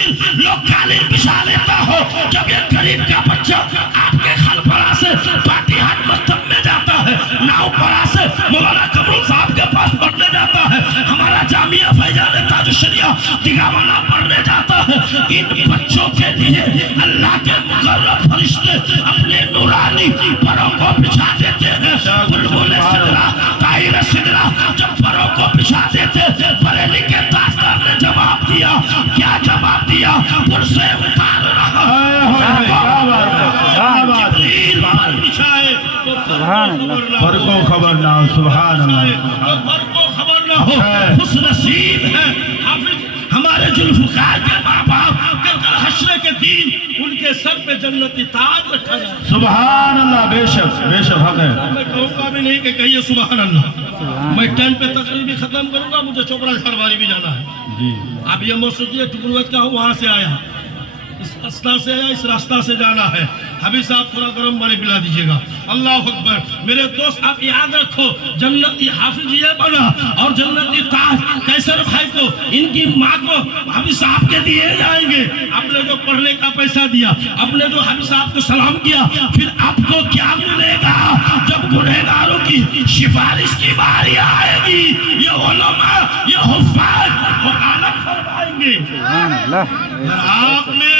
منزل لوگ قالین بچھا لیتا ہو، جب یہ غریب کا بچہ آپ کے خلپرا سے فاتحہ مکتب میں جاتا ہے، ناؤ پرا سے مولانا کمرول صاحب کے پاس پڑھنے جاتا ہے، ہمارا جامعہ فیضان تاج الشریعہ دگاوانا پڑھنے جاتا ہے، ان بچوں کے لیے اللہ کے مقرب فرشتے اپنے نورانی پروں کو بچھا دیتے ہیں۔ بلبل سدرا طائر سدرا جب پروں کو بچھا دیتے، بریلی کے تاجدار نے جواب دیا، کیا جواب دیا؟ پر سے اتار رہا جبریل پر بچھائے پر کو خبر نہ ہو، سبحان اللہ، پر کو خبر نہ ہو، خوش نصیب ہے حافظ ہمارے ذوالفقار کے ماں باپ کہ کل حشر کے دن ان کے سر پہ جنتی تاج رکھا جائے۔ سبحان اللہ، بے شک حق ہے۔ میں کہوں گا بھی نہیں کہ کہیے سبحان اللہ۔ میں ٹائم پہ تقریر بھی ختم کروں گا، مجھے چوپڑا گھرواری بھی جانا ہے۔ جی اب یہ موسیقی ٹکروت کا ہوں، وہاں سے آیا، اس راستہ سے آیا، اس راستہ سے جانا ہے۔ حبیب صاحب تھوڑا گرم پانی پلا دیجئے گا۔ اللہ اکبر۔ میرے دوست آپ یاد رکھو، جنتی حافظ یہ بنا اور جنتی تاج قیصر بھائی کو، ان کی ماں کو حبیب صاحب کے دیے جائیں گے۔ آپ نے جو پڑھنے کا پیسہ دیا، آپ نے جو حبیب صاحب کو سلام کیا، پھر آپ کو کیا ملے گا؟ جب گنہگاروں کی سفارش کی باری آئے گی، یہ علماء، یہ حفاظ وکالت فرمائیں گے۔ آپ نے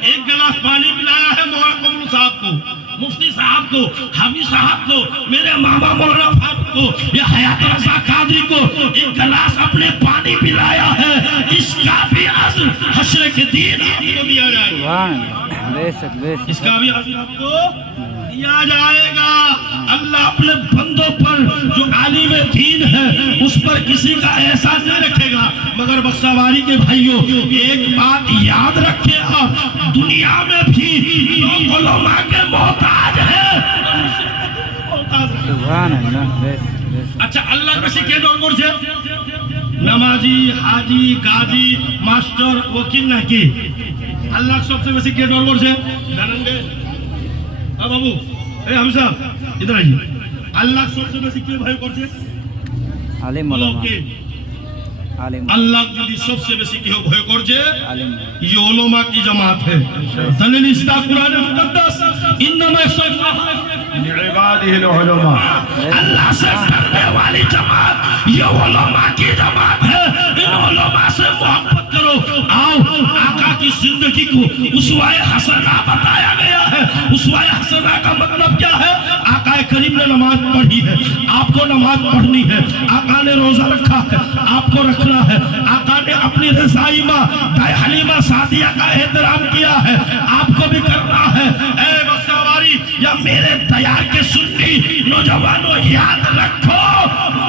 ایک گلاس پانی پلایا ہے مولانا کمرول صاحب کو، مفتی صاحب کو، حافظ صاحب کو، میرے ماما مولانا فاروق کو، یا حیات رضا قادری کو ایک گلاس اپنے پانی پلایا ہے، اس کا بھی عزر حشر کے دن آپ کو دیا جائے گا۔ اس کا بھی عزر آپ کو دیا جائے گا۔ اللہ اپنے بندوں پر جو عالم دین ہے اس پر کسی کا احسان نہیں رکھے گا، مگر بخشاواری کے بھائیوں ایک بات یاد رکھے، آپ دنیا میں بھی لوگ علماء کے محتاج ہیں۔ اچھا اللہ کسی کے دور سے نمازی، حاجی، غازی، ماسٹر، وکیل نہ کی اللہ سب سے بیسی کے دور سے جانیں گے۔ بابو اے ہم صاحب ادھر آئیے، اللہ سب سے بیسی کے بھائی کر سے عالم علماء، عالم اللہ کی سب سے بیسی کے بھائی کر سے یہ علماء کی جماعت ہے۔ دلیل استا قرآن مقدس انما لعباده العلماء، اللہ سے ڈرنے والی جماعت یہ علماء کی جماعت ہے۔ ان علماء سے محبت کرو۔ آؤ آقا کی زندگی کو اسوہ حسنہ بتایا گیا ہے۔ اسوہ حسنہ کا مطلب کیا ہے؟ آقا کریم نے نماز پڑھی ہے، آپ کو نماز پڑھنی ہے۔ آقا نے روزہ رکھا ہے، آپ کو رکھنا ہے۔ آقا نے اپنی رضائی ماں دائے حلیمہ سعدیہ کا احترام کیا ہے، آپ کو بھی کرنا ہے۔ اے بخشاواری یا میرے دیار کے سنی نوجوانوں یاد رکھو،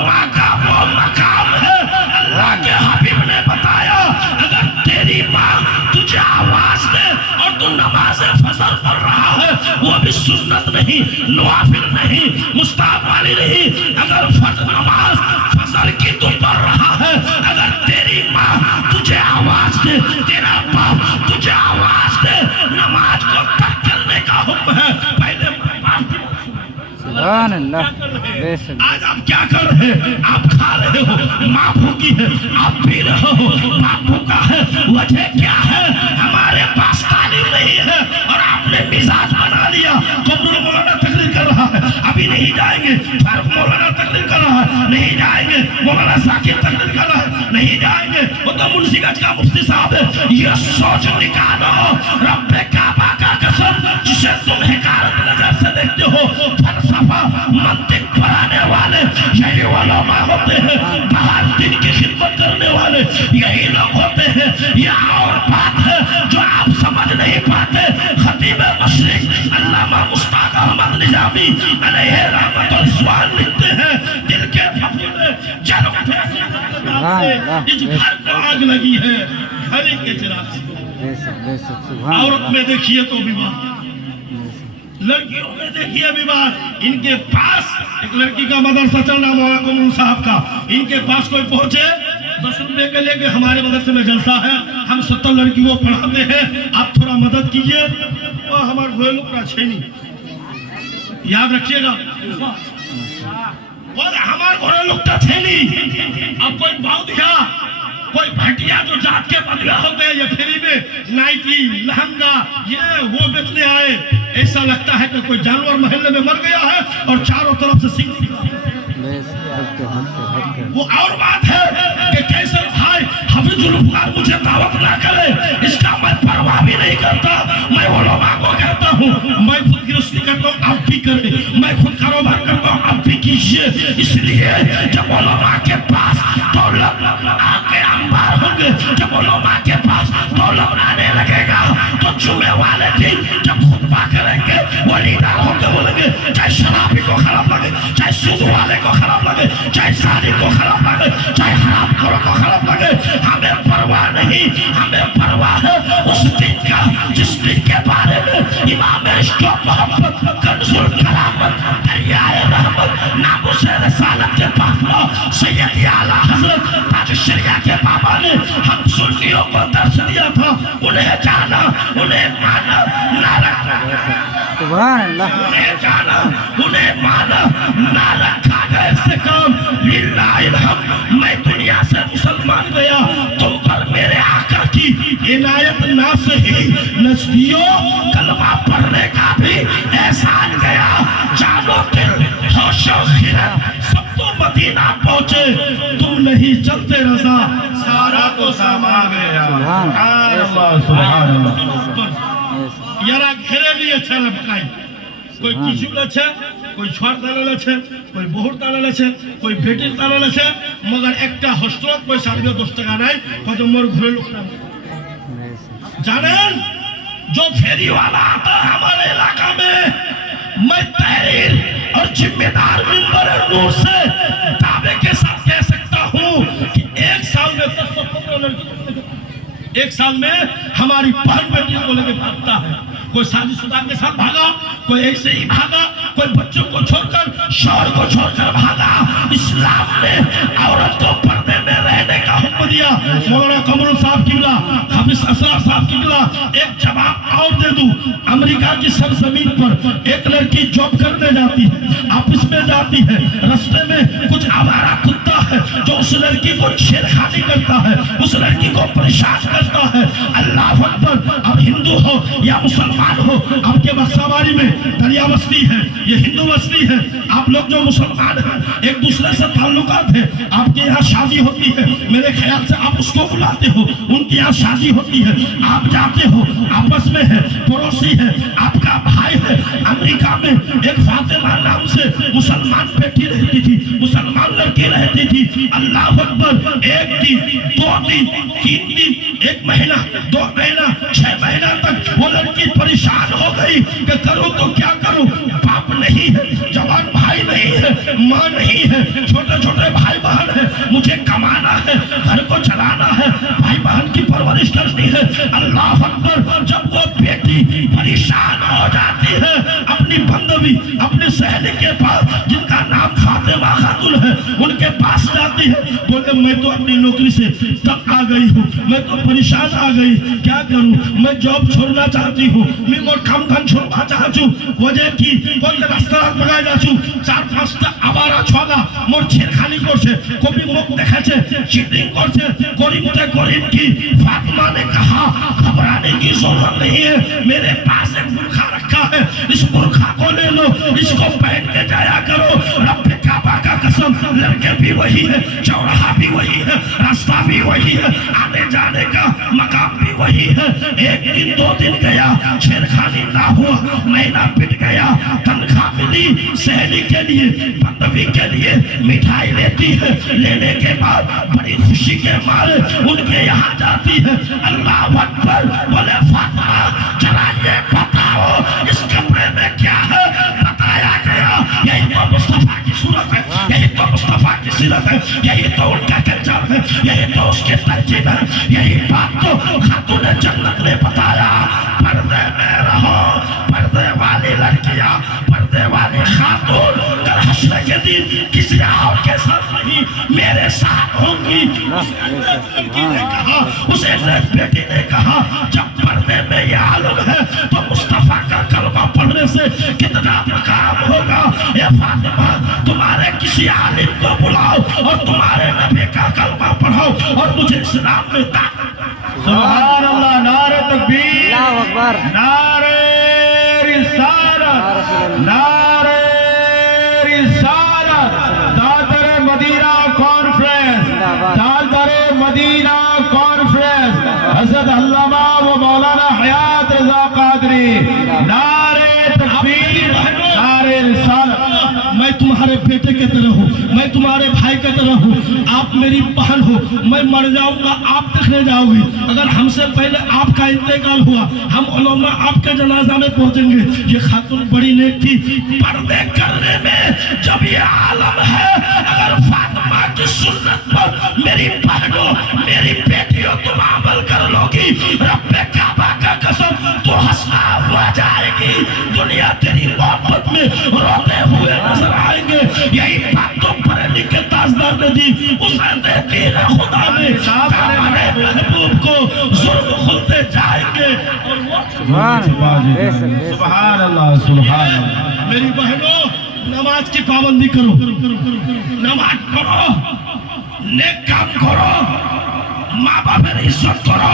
ماں کا وہ مقام ہے۔ اللہ کے حبیب نے بتایا اگر تیری ماں تجھے آواز دے اور تو نماز فجر پڑھ رہا ہے، وہ بھی سنت نہیں، نوافل نہیں، مستحب والی نہیں، اگر نماز فجر کی تو پڑھ رہا ہے، اگر تیری ماں تجھے آواز دے، تیرا باپ تجھے آواز دے، نماز کو ترک کرنے کا حکم ہے۔ پہلے سبحان اللہ۔ آج آپ کیا کر رہے ہیں؟ آپ کھا رہے ہو، ماں بھوکی ہے، آپ پی رہے ہو، باپ بھوکا ہے۔ وجہ کیا ہے؟ ہمارے پاس تعلیم نہیں ہے اور آپ نے مزاج بنا لیا۔ قبر مولانا تقریر کر رہا ہے، ابھی نہیں جائیں گے۔ فاروق مولانا تقریر کر رہا ہے، نہیں جائیں گے۔ مولانا ذاکر تقریر کر رہا ہے، نہیں جائیں گے۔ وہ تو منشی گنج کا مفتی صاحب ہے۔ یہ سوچ نکالو، رب کعبہ کا قسم جسے تم حقارت نظر سے دیکھتے ہو، فلسفہ منطق پڑھانے والے یہی علماء ہوتے ہیں، باہر دین کی خدمت کرنے والے یہی لوگ ہوتے ہیں۔ یہ اور بات ہے جو آپ سمجھ نہیں پاتے۔ خطیب مشرق علامہ مشتاق احمد نظامی علیہ رحمت الرضوان لکھتے ہیں، دل کے پھپھڑے جل اٹھے سے اس گھر کو آگ لگی ہے گھر کے چراغ سے۔ عورت میں دیکھیے تو بیمار، لڑکیوں میں دیکھیے بیمار۔ ان کے پاس ایک لڑکی کا مدرسہ چل رہا مولانا کمرول صاحب کا، ان کے پاس کوئی پہنچے 10 روپے کے لے کے ہمارے مدرسے میں جلسہ ہے، ہم 70 لڑکیوں کو پڑھاتے ہیں، آپ تھوڑا مدد کیجئے۔ اور ہمارے گھوڑے لوگ کا چھینی یاد رکھیے گا، ہمارے گھوڑے لوگ کا چھینی۔ اب کوئی بھاؤ دیا कोई घटिया जो जात के बदला होते हैं, ये फ्री में नाइटी लहंगा ये वो बेचने आए, ऐसा लगता है कि कोई जानवर मोहल्ले में मर गया है और चारों तरफ से सिंह वो और बात है कि कैसे भाई हफीजुल्लाह मुझे दावत ना करे, इसका मैं परवाह भी नहीं करता। मैं उलमा को कहता हूँ, मैं खुद गृहस्थी करता हूँ, आप भी करें, मैं खुद कारोबार करता हूँ, आप भी कीजिए। इसलिए जब उलमा के पास दौलत आके अंबार होंगे, जब उलमा के पास दौलत आने लगेगा तो जुमे वाले दिन जब खुतबा करेंगे वो लीडर होकर बोलेंगे, चाहे शराबी को खराब लगे, चाहे सूद वाले को खराब लगे, चाहे शादी को खराब लगे, चाहे हराम खोरों को खराब लगे, हमें परवाह नहीं, हमें परवाह है उस दिन का जिस दिन के बारे में इमाम इश्क़ मोहब्बत कंज़ुल करामत दरियाए रहमत नामुसे रसालत के पासला सैयद आला हज़रत ताज शरिया के बाबा ने हम सुन्नियों को दर्श दिया था, उन्हें जाना, उन्हें माना, ना रखा, सुभान अल्लाह, उन्हें जाना, उन्हें माना, ना रखा गया। ऐसे काम लिल्लाहिल हम्द। मैं दुनिया से मुसलमान गया, तुम पर मेरे आका की इनायत ना से ही नजदियों कलमा पढ़ने का भी एहसान गया। जानो दिल होशो खिरत सब तो मदीना पहुंचे, तुम नहीं चलते रजा, सारा तो सामा गया। सुभान अल्लाह। यारा घेरे लिए छे लपकाई, कोई किछु ले छे, कोई छोड़ दाले छे, कोई बहुत दाले छे, कोई बेटी दाले छे, मगर एकटा हॉस्टल पैसा दियो 10 টাকা নাই, কত মোর ঘরে লোক না जानें। जो फेरी वाला आता है हमारे इलाका में, मैं तहरीर और जिम्मेदार मिंबर नूर से दावे के साथ कह सकता हूँ कि एक साल में 10-15 लड़की, एक साल में हमारी बहन बेटी को लेकर भागता है। कोई शादीशुदा के साथ भागा, कोई ऐसे ही भागा, कोई बच्चों को छोड़कर शौहर को छोड़कर भागा। इस्लाम ने औरत को पर्दे में रहने का हुक्म दिया। मौलाना कमरुल साहब किबला, हाफिज असरार साहब किबला, एक जवाब और दे दूं। अमेरिका की सरजमीन पर एक लड़की जॉब करने जाती है, ऑफिस में जाती है, रास्ते में कुछ आवारा कुत्ता है जो उस लड़की को छेड़खानी करता है, उस लड़की को परेशान करता है। अल्लाह अकबर। अब हिंदू हो या मुसलमान हो, आपके बक्साबारी में दरिया बस्ती है, ये हिंदू बस्ती है, आप लोग जो मुसलमान हैं एक दूसरे से ताल्लुकात है, आपके यहाँ शादी होती है, मेरे ख्याल से आप उसको बुलाते हो, उनके यहाँ शादी होती है, आप जाते हो, आपस में है, पड़ोसी है, आपका भाई है। अमेरिका में एक फातिमा नाम से मुसलमान बेटी रहती थी, मुसलमान लड़की रहती थी। अल्लाह अकबर। एक दिन, 2 दिन, 3 दिन, 1 महीना, 2 महीना, 6 महीना तक वो लड़की परेशान हो गई कि करूं तो क्या करूं, बाप नहीं है, जवान भाई नहीं है, माँ नहीं है, छोटे छोटे भाई बहन है, मुझे कमाना है, घर को चलाना है, भाई बहन की परवरिश करनी है। अल्लाह अकबर। जब वो बेटी परेशान हो जाती है, अपनी बंदवी, अपने सहेली के पास जिनका नाम फातिमा खातून है, उनके पास जाती है, बोले मैं तो अपनी नौकरी से तब आ गई हूँ, मैं तो परेशान आ गई, क्या करूँ, मैं जॉब छोड़ना चाहती हूँ, मैं मोर काम धाम छोड़ना चाहती हूँ, वजह की कोई रास्ता लगाए जाती हूँ, 4-5টা आवारा छोड़ा मोर छेड़खानी करছে, कभी मुख देखाছে, चीटिंग करছে, गरीब गरीब की। फातिमा ने कहा घबराने की जरूरत नहीं है, मेरे पास एक बुरखा रखा है, इस बुरखा को ले लो, इसको पहन के जाया करो। रब्बे काबा का कसम, लड़के भी वही है, चौराहा भी वही है, रास्ता भी वही है, आने जाने का मकाम भी वही है। एक दिन 2 दिन गया, छेड़खानी ना हुआ, महीना बीत गया, तनख्वाह मिली, सहेली के लिए, बंदवी के लिए मिठाई लेती है, लेने के बाद बड़ी खुशी के मारे उनके यहाँ जाती है। अल्लाह अकबर। बोले फातिमा जरा ये बताओ इस कपड़े में क्या है, बताया गया यही तो मुस्तफा की सूरत है, यही तो मुस्तफा की सीरत है, यही तो उनका कल्चर है, यही तो उसके तरजीब है, यही बात तो खातून जन्नत ने बताया। पर्दे में रहो, पर्दे वाली लड़कियां, पर्दे वाली खातून कल हश्र के दिन किसी और के साथ नहीं मेरे साथ होंगी। उसे बेटी ने कहा जब पर्दे में ये आलम है तो मुस्तफा का कलमा पढ़ने से कितना मकाम होगा। ये फातिमा तुम्हारे किसी आलिम को बुलाओ और तुम्हारे नबी का कलमा पढ़ाओ और मुझे इस्लाम में ताकत। सुभान अल्लाह, नारे तकबीर, अल्लाहु अकबर। नारे रिसालत, नारे रिसालत। ताजदारे मदीना कॉन्फ्रेंस, ताजदारे मदीना कॉन्फ्रेंस, हज़रत अल्लामा व मौलाना हयात रज़ा कादरी, नारे तकबीर, नारे रिसालत। मैं तुम्हारे बेटे के तरह हूँ, मैं तुम्हारे भाई के तरह हूँ, आप मेरी बहन हो, मैं मर जाऊंगा आप देखने जाओगी, अगर हमसे पहले आपका इंतकाल हुआ हम उलमा आपके जनाजा में पहुंचेंगे। ये खातून बड़ी नेक थी, पर्दे करने में जब ये आलम है, अगर फातिमा की सुन्नत पर मेरी बहनों मेरी बेटियों तुम अमल कर लोगी, रब्बे काबा का कसम तो हंसना हुआ जाएगी, दुनिया तेरी मोहब्बत में रोते हुए नजर आएंगे। यही बात तो पढ़ने के ताजदार ने दी, उसे देती है खुदा ने, हमारे महबूब को जुल्म खुलते जाएंगे और वो सुभान अल्लाह, बेशक बेशक। सुभान अल्लाह, सुभान अल्लाह। मेरी बहनों नमाज की पाबंदी करो, नमाज पढ़ो, नेक काम करो, माँ बाप की इज्जत करो,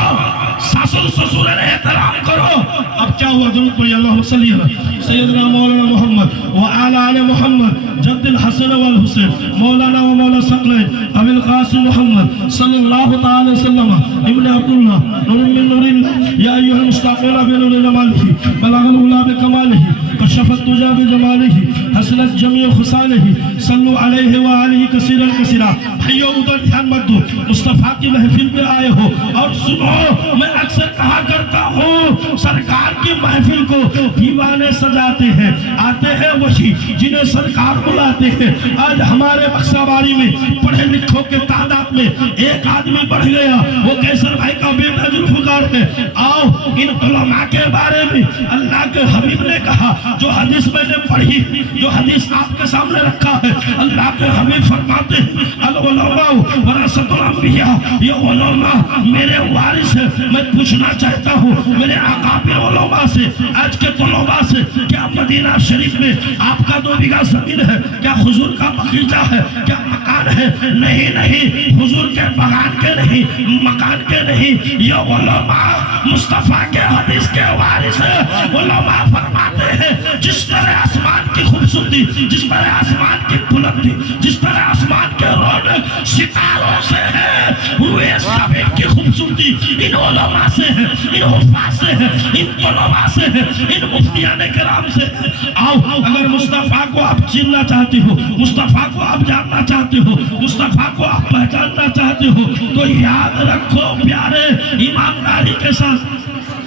सासुर ससुर का एहतराम करो। अब क्या हुआ, जरूरत पड़ी अल्लाहुम्मा सल्ली अला सैयदना मौलाना मोहम्मद व आला आले मोहम्मद जद्दिल हसन वल हुसैन मौलाना व मौला सकलैन अबुल कासिम मोहम्मद सल्लल्लाहु तआला वसल्लम इब्न अब्दुल्लाह नूर मिन नूरिल्लाह या अय्युहल मुस्ताक़ीना बि नूरि जमालिही बलगल उला बि कमालिही कशफत तुजा बि जमालिही हसनत जमीअ खुसालिही सल्लु अलैहि व आलिही कसीरन कसीरा। भाइयों उधर ध्यान मत दो, मुस्तफा की महफिल पे आए हो और सुनो, मैं अक्सर कहा करता हूँ सरकार की महफिल को दीवाने सजाते हैं, आते हैं वही जिन्हें सरकार बुलाते हैं। आज हमारे बक्साबारी में पढ़े लिखों के तादाद में एक आदमी बढ़ गया, वो कैसर भाई का बेटा जुल्फकार है। आओ इन उलमा के बारे में अल्लाह के हबीब ने कहा, जो हदीस मैंने पढ़ी, जो हदीस आपके सामने रखा है, अल्लाह के हबीब फरमाते हैं अल उलमा वरसतुल अंबिया, ये उलमा मेरे वारिस है। मैं पूछना चाहता हूँ मेरे अकाबिर उलमा से, आज के तलबा से, क्या मदीना शरीफ में आपका 2 बीघा जमीन है? क्या हुजूर का बगीचा है? क्या मकान है? नहीं नहीं, हुजूर के बगान के नहीं, मकान के नहीं, ये उलमा मुस्तफा के हदीस के वारिस है। उलमा फरमाते हैं जिस तरह आसमान की खूबसूरती, जिस तरह आसमान की बुलंदी, जिस तरह आसमान के रौनक सितारों से है, हुए सब की खूबसूरती इन उलमा से है, इन हुफ़ाज़ से है, इन तलबा से है, इन मुफ्तियान किराम से है। आओ, अगर मुस्तफा को आप चिनना चाहते हो, मुस्तफा को आप जानना चाहते हो, मुस्तफा को आप पहचानना चाहते हो, तो याद रखो प्यारे, ईमानदारी के साथ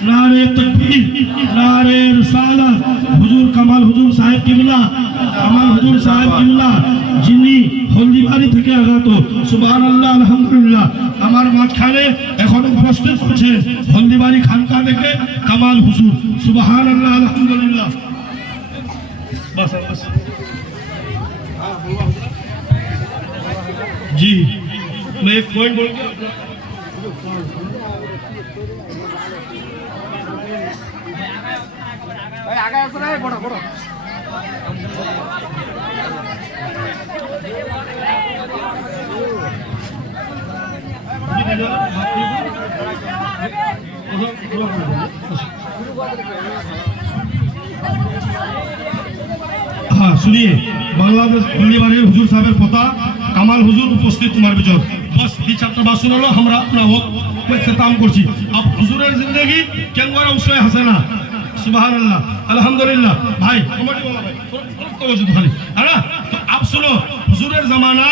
नारे तकबीर, नारे रिसालत, हुजूर कमाल हुजूर साहेब किबला, कमाल हुजूर साहेब किबला যিনি হলদিবাড়ি থেকে আগত, সুবহানাল্লাহ আলহামদুলিল্লাহ। আমার মাঝখানে এখন উপস্থিত হচ্ছেন হলদিবাড়ি খানকা থেকে কামাল হুজুর, সুবহানাল্লাহ আলহামদুলিল্লাহ। बस बस जी, मैं एक पॉइंट बोल के हाँ सुनिए, बांग्लादेश हल्दीबाड़ीर हुजूर साहेबर पोता কামাল হুজুর উপস্থিত তোমার ভিতর। बस 2-4টা বাত শুনালো, আমরা अपना वक्त में इख्तिताम করছি। अब हुजूरेर जिंदगी কেনওয়ারা উসওয়ে হাসানা, सुभान अल्लाह अल्हम्दुलिल्लाह। भाई कमेटी वाला भाई तो वजह खाली है ना, तो आप सुनो, हुजूरेर जमाना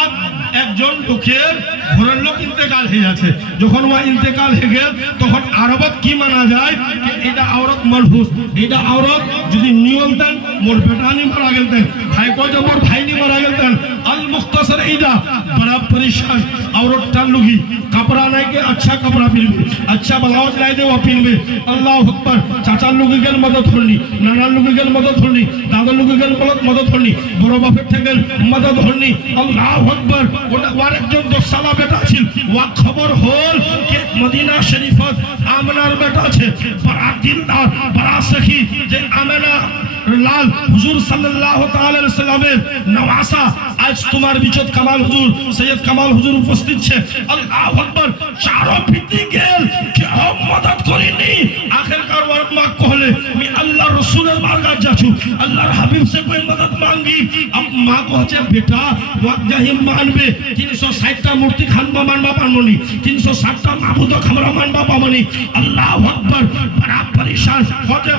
একজন লোকের ঘরের লোক ইন্তেকাল হয়ে যাচ্ছে, যখন ও ইন্তেকাল হয়ে গেল তখন আরবত কি মানা যায়, এটা আওরত মলহুস, এটা আওরত যদি নিয়লতেন মোর বেটানি মারা গেলতেন, ভাই কয় যে মোর ভাইনি মারা গেলতেন। আল মুখতাসার এইটা বড় পরেশান औरत টান লুগি कपड़ा नहीं के अच्छा कपड़ा पहनबे, अच्छा ब्लाउज लाई दे वो पहनबे। अल्लाह अकबर। चाचा लोग गेल मदद हरनी, नाना लोग गेल मदद हरनी, दादा लोग गेल मदद हरनी, बड़ बापेर থেকে मदद हरनी। अल्लाह अकबर। ওর একজন 10 সালা বেটা ছিল, ওয়া খবর হল যে মদিনা শরীফত আমেনার বেটা আছে, বড় দিনদার বড় সখী, যে আমেনা লাল হুজুর সাল্লাল্লাহু তাআলা আলাইহি সাল্লামের নওয়াসা আজ তোমার বিচত কামাল হুজুর সৈয়দ কামাল হুজুর উপস্থিত છે আল্লাহু আকবার চারো পিটি গেল কেউ মদত করেনি আখেরকার ওয়ারমা कहले আমি আল্লাহর রাসূলের বারগাহ যাচ্ছি আল্লাহর হাবিব से कोई मदद मांगी अब মা কহছে বেটা ওয়াজহি মানবে 360টা মূর্তি খানবা মানবা পারমনি 360টা মাবুদ খামরা মানবা পামনি আল্লাহু আকবার বড় পরেशान होते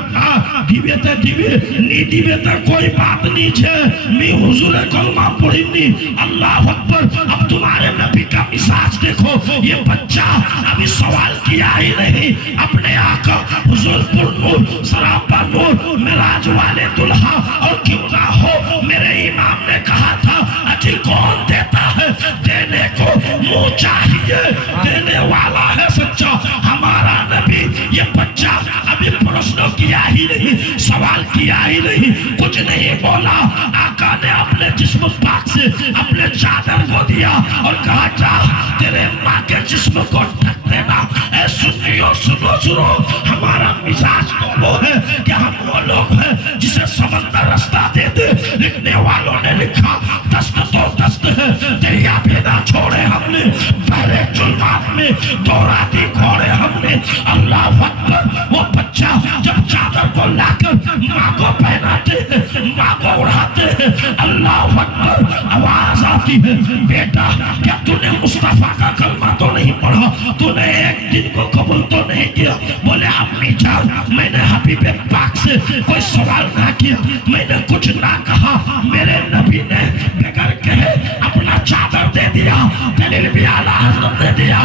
দিবেতে দিবে নি দিবেতে कोई बात नहीं है मैं हुजूर कलमा पढ़नी अल्लाह अकबर अब तुम्हारे नबी का मिजाज देखो ये बच्चा अभी सवाल किया ही नहीं अपने आका हुजूर पर नूर सरापा नूर मिराज वाले दुल्हा और क्यों ना हो मेरे इमाम ने कहा था अखिल कौन देता है देने को मुंह चाहिए देने वाला है सच्चा हमारा नबी ये बच्चा अभी प्रश्न किया ही नहीं सवाल किया ही नहीं कुछ नहीं बोला आका ने अपने जिस्म पाक से अपने चादर को दिया और कहा जा तेरे माँ के जिस्म को ढक देना ऐ सुनियो सुनो सुनो हमारा मिजाज तो वो है कि हम वो लोग हैं जिसे समंदर रास्ता दे दे लिखने वालों ने लिखा दस्त तो दस्त है दरिया भी ना छोड़े हमने पहले जुल्मात में दो राती खोड़े हमने अल्लाह अकबर वो बच्चा जब चादर को लाकर माँ को पहनाते हैं माँ को उड़ाते हैं अल्लाह अकबर आवाज आती है बेटा क्या तूने मुस्तफा का कलमा तो नहीं पढ़ा तूने एक दिन को कबूल तो नहीं किया बोले अम्मी जान मैंने हबीब पाक से कोई सवाल ना किया मैंने कुछ ना कहा मेरे नबी ने बगैर कहे अपना चादर दे दिया दलील भी आला हजरत दे दिया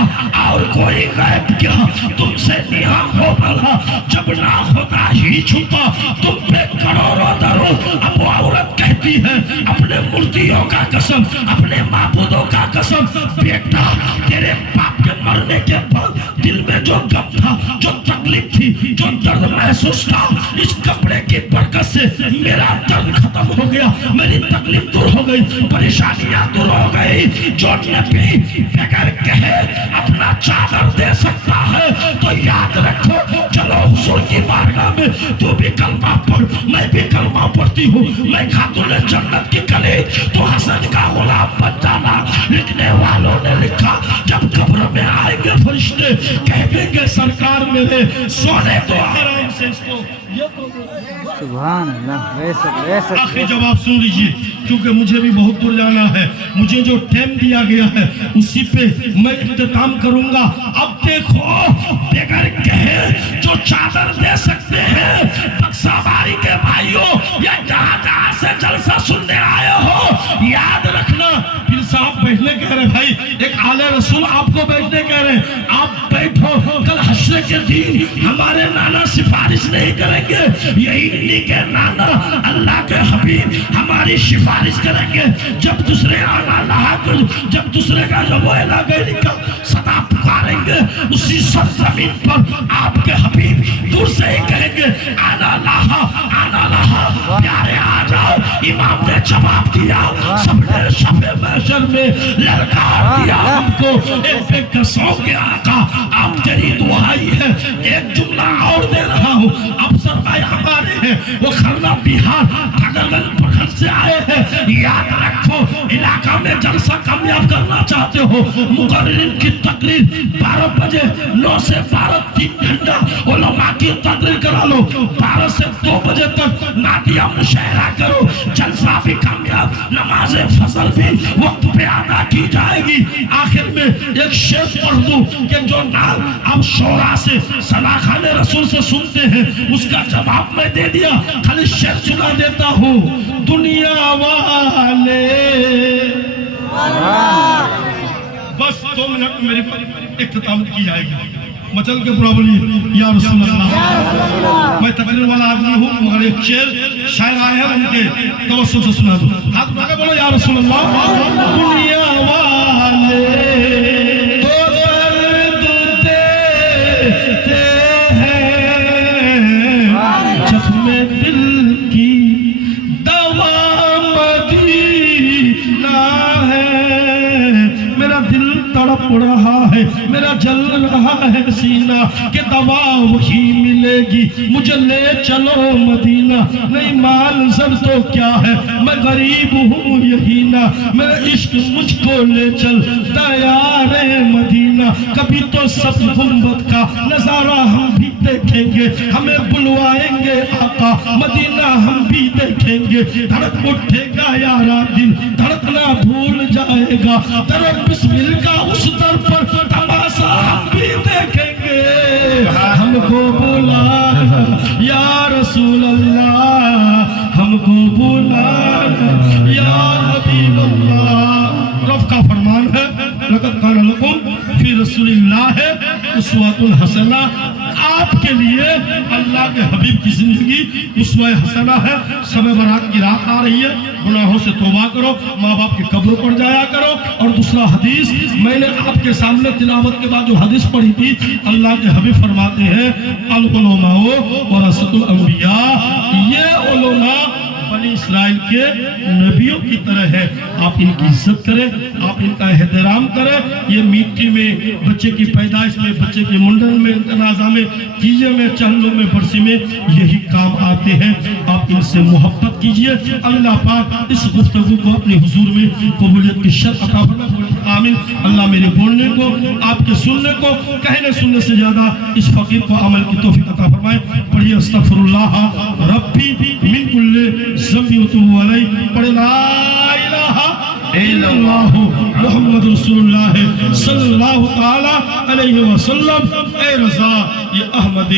और कोई गायब किया तुमसे नियम हो भला जब ना खुदा ही छुपा तुम पे करोड़ों दरो अब औरत कहती है अपने मूर्तियों का कसम अपने माबूदों का कसम बेटा तेरे बाप के मरने के बाद दिल में जो गम था जो तकलीफ थी जो दर्द महसूस था इस कपड़े की बरकत से मेरा दर्द खत्म हो गया मेरी तकलीफ दूर हो गई परेशानियां दूर हो गई जो नबी बगैर कहे अपना चादर दे सकता है तो याद रखो चलो हुजूर की बारगाह में तू भी कलमा पढ़ मैं भी कलमा पढ़ती हूँ मैं खातून जन्नत की कले तो हसन का गुलाम बन जाना लिखने वालों ने लिखा जब कब्र में आएंगे फरिश्ते कह देंगे सरकार मेरे सोने तो आराम से इसको सुभान अल्लाह वैसे आखिरी जवाब सुन लीजिए क्योंकि मुझे भी बहुत दूर जाना है मुझे जो टाइम दिया गया है उसी पे मैं इंतजाम करूंगा अब देखो बगैर कहे जो चादर दे सकते हैं बक्साबारी के भाइयों या जहां से जलसा सुनने आए हो याद रखना फिर साहब बैठने कह रहे भाई एक आले रसूल आपको बैठने कह रहे आप बैठो कल हश्र के दिन हमारे नाना सिफारिश नहीं करेंगे यही के नाना अल्लाह के हबीब हमारी सिफारिश करेंगे जब दूसरे जब दूसरे का जब का सदा पुकारेंगे उसी सरजमीन पर आपके हबीब दूर से ही कहेंगे आना लाहा प्यारे आ जाओ इमाम ने जवाब दिया सबने शबे महशर में ललकार दिया हमको एक कसों के आका आप तेरी दुआई है एक जुमला और दे रहा हूँ अफसर भाई हमारे हैं वो खरना बिहार ठाकरगंज प्रखंड से आए हैं याद रखो इलाका में जलसा कामयाब करना चाहते हो मुकर्रिरीन की तकरीर 12 बजे 9 से 12 3 घंटा उलमा की तकरीर करा लो 12 से 2 बजे तक नादिया मुशायरा करो जलसा भी कामयाब नमाज फजल भी वक्त पे अदा की जाएगी आखिर में एक शेर पढ़ दूं कि जो नाम आप शोरा से सलाखाने रसूल से सुनते हैं उसका जवाब मैं दे दिया खाली शेर सुना देता हूँ दुनिया वाले बस 2 मिनट में मेरी इख्तिताम की जाएगी मचल के पूरा बोलिए या रसूल अल्लाह मैं तकरीर वाला आदमी हूँ मगर एक शेर शायर आए हैं उनके तवज्जो से सुना दो हाथ उठा के बोलो या रसूल अल्लाह दुनिया वाले तो दर्द देते हैं जख्मे दिल की दवा मदीना है मेरा दिल तड़प रहा है मेरा जल रहा رہا ہے سینہ کہ دوا وہی ملے گی، مجھے لے چلو مدینہ، نہیں مال زر تو کیا ہے میں غریب ہوں یہی نہ، میرے عشق مجھ کو لے چل دیار مدینہ، کبھی تو سب گنبد کا نظارہ ہم بھی دیکھیں گے، ہمیں بلوائیں گے آقا مدینہ ہم بھی دیکھیں گے، دھڑک اٹھے گا یارا دل دھڑکنا بھول جائے گا، تیرے بسمل کا اس در پر تماشا ہم بھی دیکھیں گے، ہم کو بلا یا رسول اللہ، ہم کو بلا یا حبیب اللہ۔ رب کا فرمان ہے لقد کان لکم فی رسول اللہ اسوۃ حسنہ، آپ کے لیے اللہ کے حبیب کی زندگی اسوہ حسنہ ہے۔ شب برات کی رات آ رہی ہے، گناہوں سے توبہ کرو، ماں باپ کی قبروں پر جایا کرو، اور دوسرا حدیث میں نے آپ کے سامنے تلاوت کے بعد جو حدیث پڑھی تھی، اللہ کے حبیب فرماتے ہیں العلماء ورثۃ الانبیاء، یہ علماء بنی اسرائیل کے نبیوں کی طرح ہے، آپ ان کی عزت کریں، آپ ان کا احترام کریں، یہ میٹھی میں بچے کی پیدائش میں، بچے کے منڈن میں، جنازہ میں، تیجے میں، چہلوں میں، برسی میں یہی کام آتے ہیں، آپ ان سے محبت کیجئے۔ اللہ پاک اس گفتگو کو اپنے حضور میں قبولیت کی شرط عطا فرمائے، آمین۔ اللہ میرے بولنے کو، آپ کے سننے کو، کہنے سننے سے زیادہ اس فقیر کو عمل کی توفیق عطا فرمائے۔ پڑھیے استغفر اللہ ربی من کل ذنب وتوب علیہ، پڑھے لا الہ الا اللہ محمد رسول اللہ صلی اللہ تعالی علیہ وسلم۔ اے رضا یہ احمد